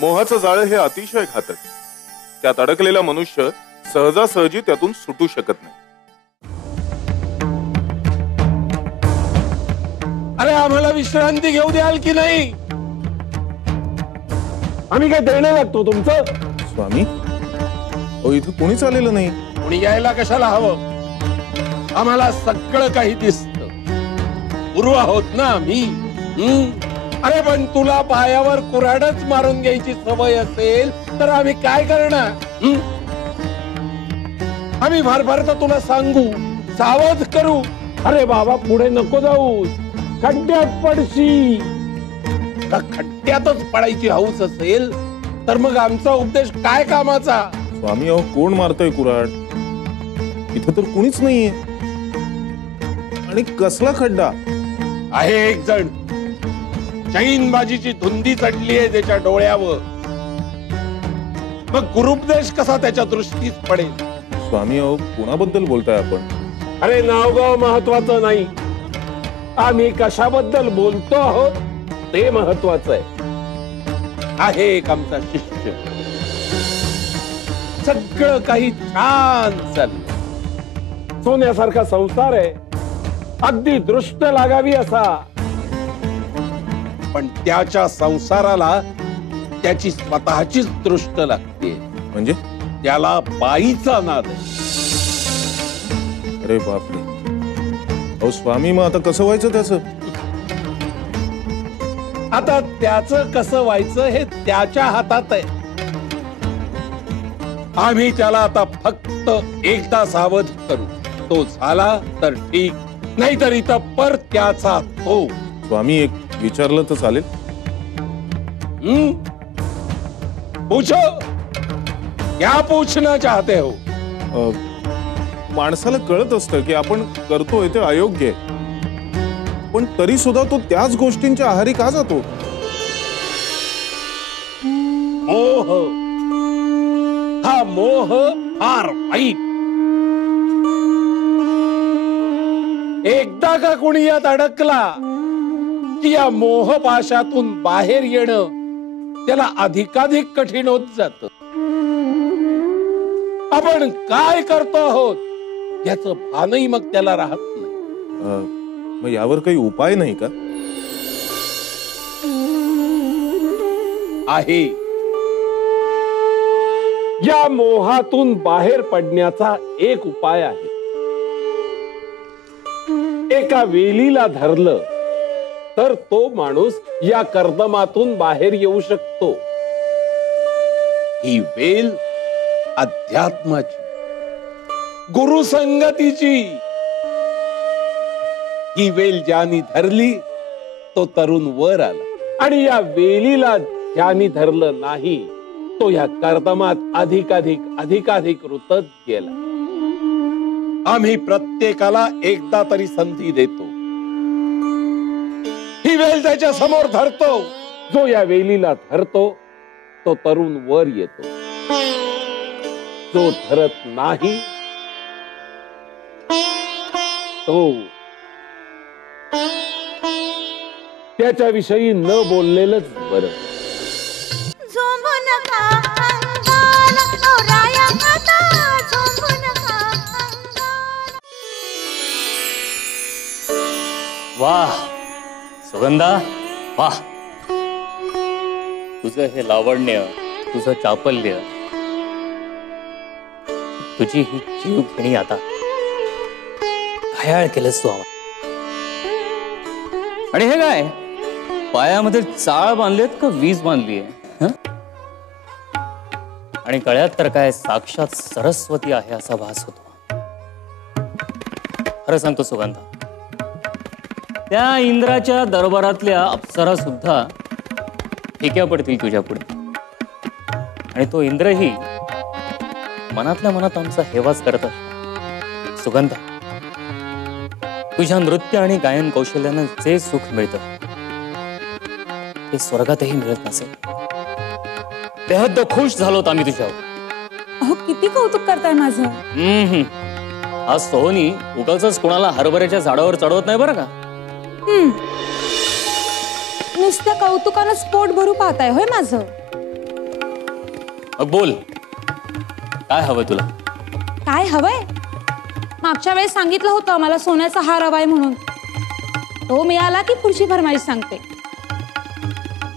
मोहाचं जाळं हे अतिशय घातक. त्यात अडकलेला मनुष्य सहजासहजी त्यातून सुटू शकत नाही. अरे आम्हाला विश्रांती घेऊ द्याल की नाही? आम्ही काय देणं लागतो तुमचं? स्वामी, इथं कोणीच आलेलं नाही. कोणी यायला कशाला हवं? आम्हाला सगळं काही दिसतं. गुरु आहोत ना आम्ही. अरे पण तुला पायावर कुऱ्हाडच मारून घ्यायची सवय असेल तर आम्ही काय करणार? आम्ही फार फार तर तुला सांगू, सावध करू. अरे बाबा पुढे नको जाऊ, खड्ड्यात पडशी. खड्ड्यातच पडायची हौस असेल तर मग आमचा उपदेश काय कामाचा? स्वामी, अहो कोण मारतोय कुऱ्हाड? इथं तर कुणीच नाहीये. आणि कसला खड्डा आहे? एक जण चैनबाजीची धुंदी चढली आहे त्याच्या डोळ्यावर. मग गुरुपदेश कसा त्याच्या दृष्टीत पडेल? स्वामी, अहो कुणाबद्दल बोलताय आपण? अरे नावगाव महत्वाचं नाही, आम्ही कशाबद्दल बोलतो आहोत ते महत्वाचं आहे. आहे एक आमचा शिष्य, सगळं काही छान चाललं. सोन्यासारखा संसार आहे, अगदी दृष्ट लागावी असा. पण त्याच्या संसाराला त्याची स्वतःचीच दृष्ट लागते. म्हणजे त्याला बाईचा नाद आहे. अरे बापरे. अहो स्वामी, मग आता कसं व्हायचं त्याचं? आता त्याचं कसं व्हायचं हे त्याच्या हातात आहे. आम्ही त्याला आता फक्त एकदा सावध करू. तो झाला तर ठीक, नाहीतर इथं पर त्याचा तो. स्वामी, एक विचारलं तर चालेल? पूछो, क्या पूछना चाहते हो? माणसाला कळत असतं की आपण करतोय ते अयोग्य आहे, पण तरी सुद्धा तो त्याच गोष्टींच्या आहारी का जातो? मोह. हा मोह फार वाईट. एकदा का कोणी यात अडकला की या मोहपाशातून बाहेर येणं त्याला अधिकाधिक कठीण होत जात. आपण काय करतो आहोत याचं भानही मग त्याला राहत नाही. मग यावर काही उपाय नाही का? आहे. या मोहातून बाहेर पडण्याचा एक उपाय आहे. एका वेलीला धरलं तर तो माणूस या कर्दमातून बाहेर येऊ शकतो. ही वेल अध्यात्माची, गुरुसंगतीची. ही वेल ज्यानी धरली तो तरुण वर आला, आणि या वेलीला ज्यानी धरलं नाही तो या कर्दमात अधिकाधिक रुतत गेला. आम्ही प्रत्येकाला एकदा तरी संधी देतो. ही वेल त्याच्या समोर धरतो. जो या वेलीला धरतो तो तरुण वर येतो. जो धरत नाही तो त्याच्याविषयी न बोललेलंच बरं. वाह सुगंधा, वाह. तुझं हे लावण्य, तुझं चापल्य, तुझी ही जीव घेणी आता घायाळ केलंस तू आम्हाला. आणि हे काय पायामध्ये चाळ बांधलेत का वीज बांधलीये? आणि गळ्यात तर काय साक्षात सरस्वती आहे असा भास होतो. खरं सांगतो सुगंधा, त्या इंद्राच्या दरबारातल्या अप्सरा सुद्धा फिक्या पडतील तुझ्या पुढे. आणि तो इंद्रही मनातल्या मनात आमचा हेवाच करत असतो. सुगंधा, तुझ्या नृत्य आणि गायन कौशल्यानं जे सुख मिळतं ते स्वर्गातही मिळत नसेल. बेहद खुश झालोत आम्ही तुझ्यावर. अहो किती कौतुक करताय माझं. आज सोहनी उगाचच कोणाला हरभऱ्याच्या झाडावर चढवत नाही बरं का. नुसत्या कौतुकानं स्पोट भरू पाहताय होय माझं. मग बोल, काय हवं तुला? काय हवंय? मागच्या वेळेस सांगितलं होतं मला सोन्याचा हार हवाय म्हणून. तो मिळाला की पुढची फरमाईश सांगते.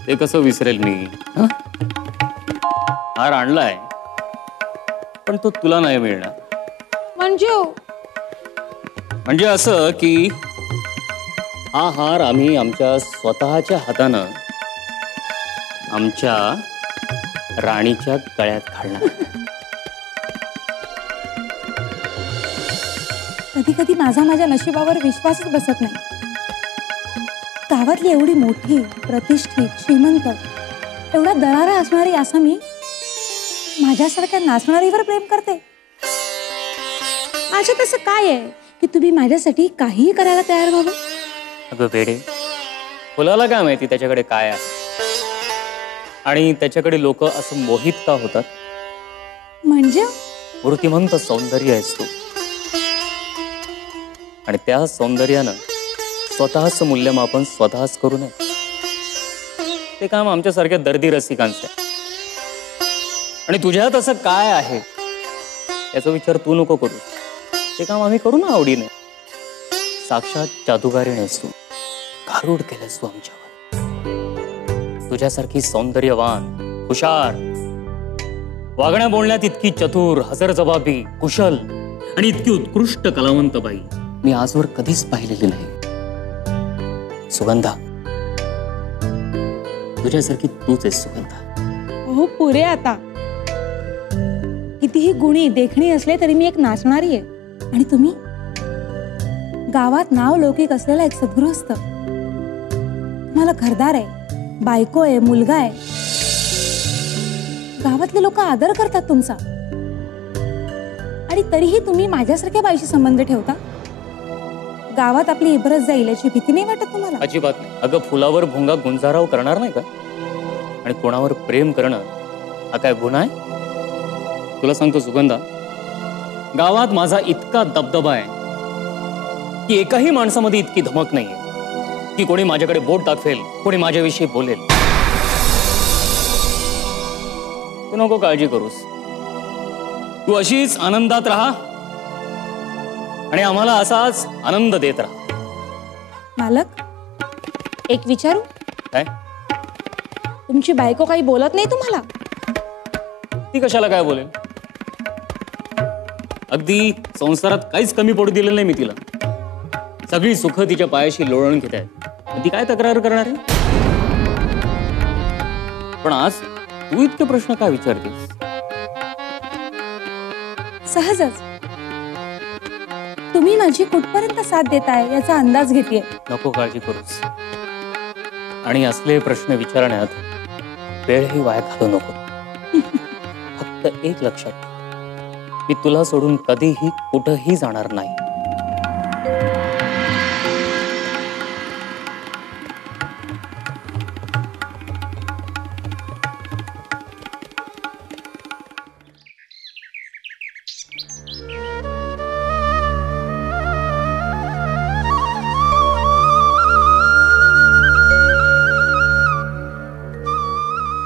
ते कसं विसरेल मी? हं? हार आणलाय, पण तो तुला नाही मिळणार. म्हणजे असं की हा हार आम्ही आमच्या स्वतःच्या हातानं आमच्या राणीच्या गळ्यात घालणार. कधी कधी माझ्या नशिबावर विश्वासच बसत नाही. गावातली एवढी मोठी, प्रतिष्ठित, श्रीमंत, एवढा दरारा असणारी आसामी माझ्यासारख्या नाचणारीवर प्रेम करते. माझ्यात असं काय आहे की तुम्ही माझ्यासाठी काहीही करायला तयार व्हावं? अगं वेडे, फुलाला काय माहिती त्याच्याकडे काय आहे आणि त्याच्याकडे लोक असं मोहित का होतात? म्हणजे मूर्तिमंत सौंदर्य आहेस तू, आणि त्या सौंदर्यानं स्वतःच मूल्यमापन स्वतःच करू नये. ते काम आमच्यासारख्या दर्दी रसिकांचं आहे. आणि तुझ्यात असं काय आहे याचा विचार तू नको करू. ते काम आम्ही करू ना आवडीने. साक्षात जादूगारी आहेस तू, गारुड केलंस तू आमच्यावर. तुझ्यासारखी सौंदर्यवान, हुशार, वागण्या बोलण्यात इतकी चतुर, हजरजबाबी, कुशल आणि इतकी उत्कृष्ट कलावंत बाई मी आजवर कधीच पाहिलेली नाही. सुगंधा, तुझ्यासारखी तूच आहेस सुगंधा. हो पुरे आता. कितीही गुणी देखणी असले तरी मी एक नाचणारी आहे. आणि तुम्ही गावात नाव लौकिक असलेला एक सद्गृहस्थ. तुम्हाला घरदार आहे, बायको आहे, मुलगा आहे. गावातले लोक आदर करतात तुमचा, आणि तरीही तुम्ही माझ्यासारख्या बाईशी संबंध ठेवता. गावात आपली इबरत जाईल याची भीती नाही वाटत तुम्हाला? अजिबात नाही. अगं फुलावर भोंगा गुंजाराव करणार नाही का? आणि कोणावर प्रेम करणं हा काय गुन्हा आहे? तुला सांगतो सुगंधा, गावात माझा इतका दबदबा आहे की एकाही माणसामध्ये इतकी धमक नाहीये की कोणी माझ्याकडे बोट दाखवेल, कोणी माझ्याविषयी बोलेल. तू नको काळजी करूस. तू अशीच आनंदात राहा आणि आम्हाला असाच आनंद देत राहा. मालक, एक विचारू? काय? तुमची बायको काही बोलत नाही तुम्हाला? ती कशाला काय बोलेल? अगदी संसारात काहीच कमी पडू दिलेलं नाही मी तिला. सगळी सुख तिच्या पायाशी लोळण घेत आहेत. ती काय तक्रार करणार आहे? पण आज तू इतके प्रश्न काय विचारतेस? सहजच. तुम्ही माझी कुठपर्यंत साथ देताय याचा अंदाज घेतेय. नको काळजी करूस. आणि असले प्रश्न विचारण्यात वेळही वाया घालू नको. फक्त एक लक्षात ठेव, मी तुला सोडून कधीही कुठंही जाणार नाही.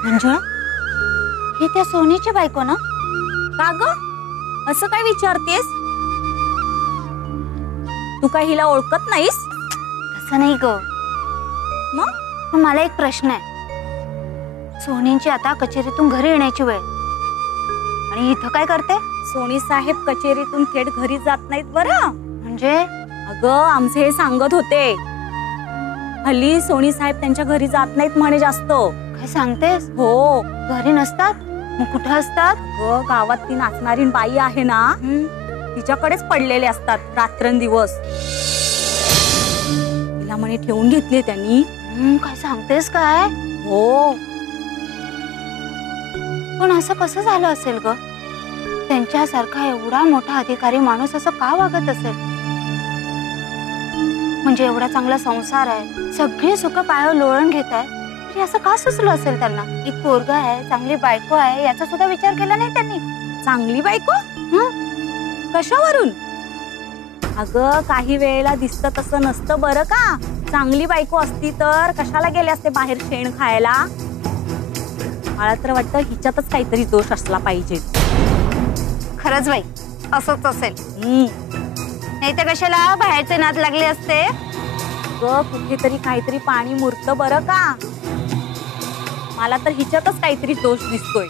मंजुळा, ही त्या सोनीची बायको ना? का ग असं काय विचारतेस? तू काय हिला ओळखत नाहीस? तसं नाही ग. मग पण मला एक प्रश्न आहे. सोनीची आता कचेरीतून घरी येण्याची वेळ, आणि इथं काय करते? सोनी साहेब कचेरीतून थेट घरी जात नाहीत बरं. म्हणजे? अगं आमचे हे सांगत होते, हल्ली सोनी साहेब त्यांच्या घरी जात नाहीत म्हणे जास्त. काय सांगतेस? हो, घरी नसतात. मग कुठे असतात? गावात ती नाचणारी बाई आहे ना, तिच्याकडेच पडलेले असतात रात्रंदिवस. तिला म्हणे ठेवून घेतले त्यांनी. काय सांगतेस काय? हो. पण असं कसं झालं असेल ग? त्यांच्यासारखा एवढा मोठा अधिकारी माणूस असं का वागत असेल? म्हणजे एवढा चांगला संसार आहे, सगळे सुख पायावर लोळण घेत आहे, तरी असं का सुचलं असेल त्यांना? एक पोरगा आहे, चांगली बायको आहे, याचा सुद्धा विचार केला नाही त्यांनी. चांगली बायको? कशावरून? अगं काही वेळेला दिसतं तसं नसतं बरं का. चांगली बायको असती तर कशाला गेले असते बाहेर शेण खायला? मला तर वाटतं हिच्यातच काहीतरी दोष असला पाहिजे. खरंच बाई असंच असेल. नाही तर कशाला बाहेरचे नाद लागले असते. ग कुठेतरी काहीतरी पाणी मुरतं बरं का. मला तर हिच्यातच काहीतरी दोष दिसतोय.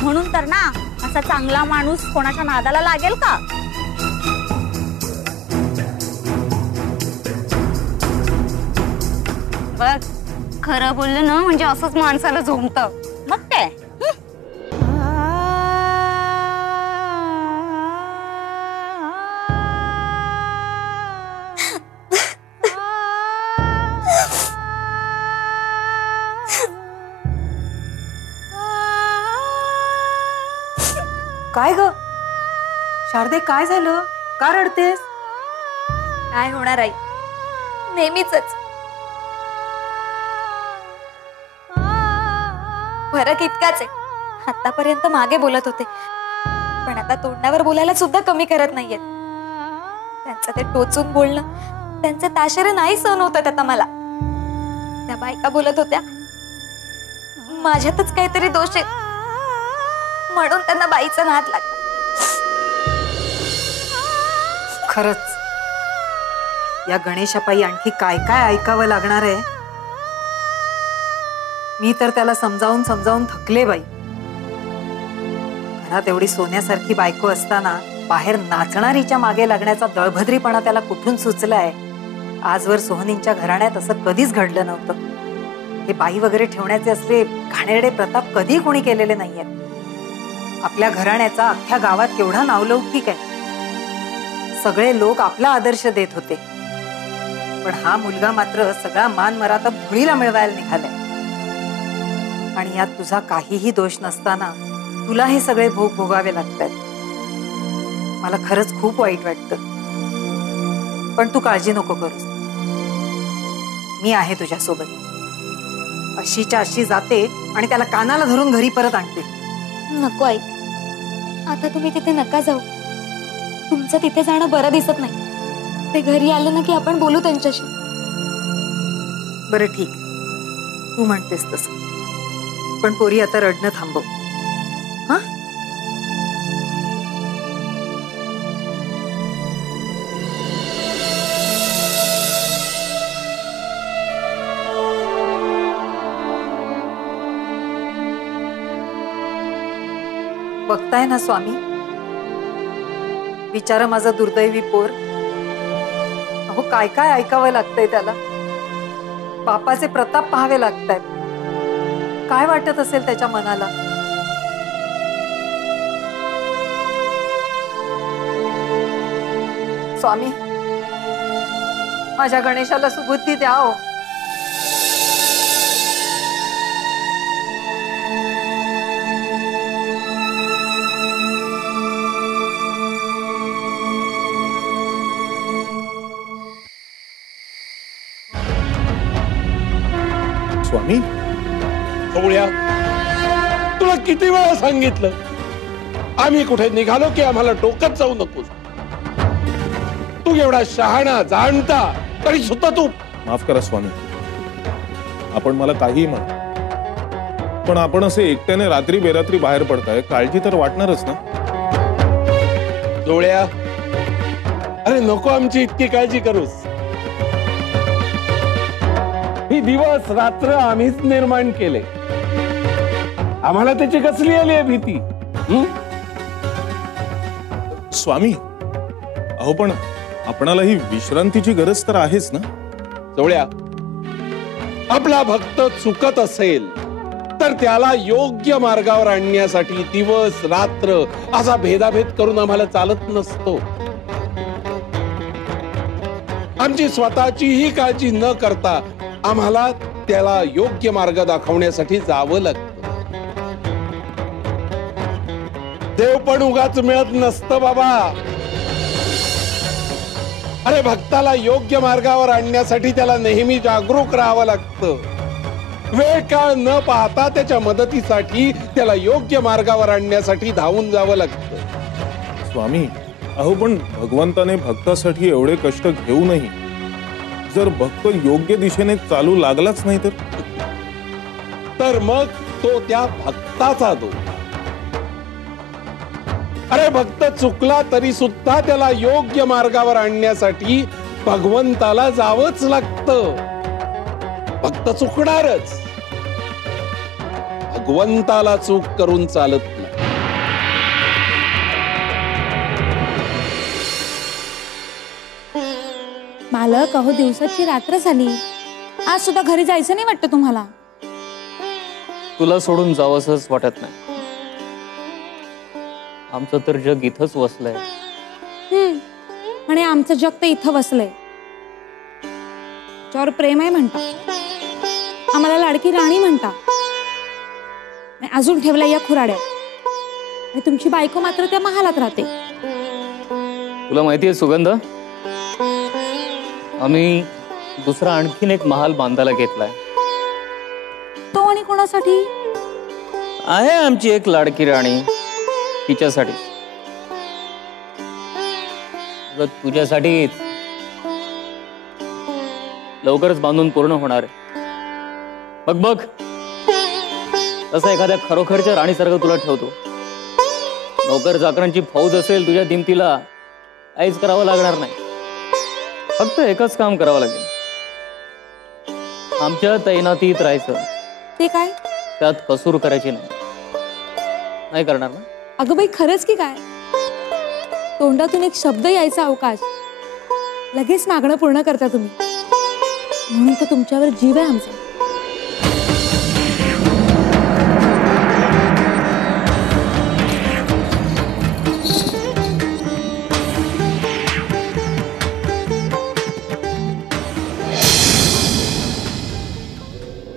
म्हणून तर ना असा चांगला माणूस कोणाच्या नादाला लागेल का. बघ खरं बोललं ना म्हणजे असंच माणसाला झोमतं. मग काय. काय ग शारदे, काय झालं? का रडतेस? काय होणार आई, नेहमीच. फरक इतकाच आहे, आतापर्यंत मागे बोलत होते पण आता तोंडावर बोलायला सुद्धा कमी करत नाहीयेत. त्यांचं ते टोचून बोलणं, त्यांचे ताशेरे नाही सहन होतात आता मला. त्या बायका बोलत होत्या माझ्यातच काहीतरी दोष आहे म्हणून त्यांना बाईचा नाद लागला. खरंच या गणेशापायी आणखी काय काय ऐकावं लागणार आहे. मी तर त्याला समजावून समजावून थकले बाई. घरात एवढी सोन्यासारखी बायको असताना बाहेर नाचणारीच्या मागे लागण्याचा दळभद्रीपणा त्याला कुठून सुचलाय. आजवर सोहनींच्या घराण्यात असं कधीच घडलं नव्हतं. हे बाई वगैरे ठेवण्याचे असले घाणेरडे प्रताप कधी कोणी केलेले नाहीयेत. आपल्या घराण्याचा अख्ख्या गावात केवढा नावलौकिक आहे. सगळे लोक आपला आदर्श देत होते पण हा मुलगा मात्र सगळा मान मराता धुळीला मिळवायला निघालाय. आणि यात तुझा काहीही दोष नसताना तुला हे सगळे भोग भोगावे लागतात. मला खरंच खूप वाईट वाटतं पण तू काळजी नको करूस. मी आहे तुझ्यासोबत. अशीच्या अशी जाते आणि त्याला कानाला धरून घरी परत आणते. नको आई, आता तुम्ही तिथे नका जाऊ. तुमचं तिथे जाणं बरं दिसत नाही. ते घरी आलं ना की आपण बोलू त्यांच्याशी. बरं ठीक, तू म्हणतेस तसं. पण पोरी आता रडणं थांबव. हा बघताय ना स्वामी, विचारा माझा दुर्दैवी पोर. अहो काय काय ऐकावं लागतंय त्याला. बापाचे प्रताप पाहावे लागतायत. काय वाटत असेल त्याच्या मनाला. स्वामी माझ्या गणेशाला सुबुद्धी द्या हो. स्वामी, सोहळ्या, तुला किती वेळा सांगितलं आम्ही कुठे निघालो की आम्हाला डोक्यात जाऊ नकोस. तू एवढा शहाणा जाणता तरी सुद्धा तू. माफ करा स्वामी, आपण मला काहीही म्हणा पण आपण असे एकट्याने रात्री बेरात्री बाहेर पडताय, काळजी तर वाटणारच ना. डोळ्या, अरे नको आमची इतकी काळजी करूस. ही दिवस रात्र आम्हीच निर्माण केले. आम्हाला त्याची कसली आली आहे भीती. स्वामी, अहो पण आपणाला ही विश्रांतीची गरज तर आहेच ना. डोळ्या, आपला भक्त चुकत असेल तर त्याला योग्य मार्गावर आणण्यासाठी दिवस रात्र असा भेदाभेद करून आम्हाला चालत नसतो. आमची स्वतःचीही काळजी न करता आम्हाला त्याला योग्य मार्ग दाखवण्यासाठी जावं लागतं. देव पण उगाच मिळत नसतं बाबा. अरे भक्ताला योग्य मार्गावर आणण्यासाठी त्याला नेहमी जागरूक राहावं लागतं. वेळ काळ न पाहता त्याच्या मदतीसाठी त्याला योग्य मार्गावर आणण्यासाठी धावून जावं लागतं. स्वामी, अहो पण भगवंताने भक्तासाठी एवढे कष्ट घेऊनही जर भक्त योग्य दिशेने चालू लागलाच नाही तर मग तो त्या भक्ताचा दोष. अरे भक्त चुकला तरी सुद्धा त्याला योग्य मार्गावर आणण्यासाठी भगवंताला जावंच लागतं. भक्त चुकणारच, भगवंताला चूक करून चालत नाही. मालक, अहो दिवसाची रात्र झाली, आज सुद्धा घरी जायचं नाही वाटतं तुम्हाला? तुला सोडून जावंसच वाटत नाही. आमचं तर जग इथंच वसलंय. म्हणे आमचं जग तर इथं वसलंय. त्याच्यावर प्रेम आहे म्हणता, आम्हाला लाडकी राणी म्हणता, आणि अजून ठेवल्या या खुराड्या. आणि तुमची बायको मात्र त्या महालात राहते. तुला माहितीये सुगंध, आम्ही दुसरा आणखीन एक महाल बांधायला घेतलाय. तो आणि कोणासाठी? आहे आमची एक लाडकी राणी, तिच्यासाठी. तुझ्यासाठीच. लवकरच बांधून पूर्ण होणार आहे. बघ बघ, तसं एखाद्या खरोखरच्या राणीसारखं तुला ठेवतो. नोकर चाकरांची फौज असेल तुझ्या दिमतीला, काहीच करावं लागणार नाही. फक्त एकच काम करावं लागेल, आमच्या तैनातीत राहायचं. ते काय? त्यात कसूर करायची नाही. नाही करणार ना? अगं बाई, खरंच की काय? तोंडातून एक शब्द यायचा अवकाश, लगेच मागणं पूर्ण करता तुम्ही. म्हणून तर तुमच्यावर जीव आहे आमचा.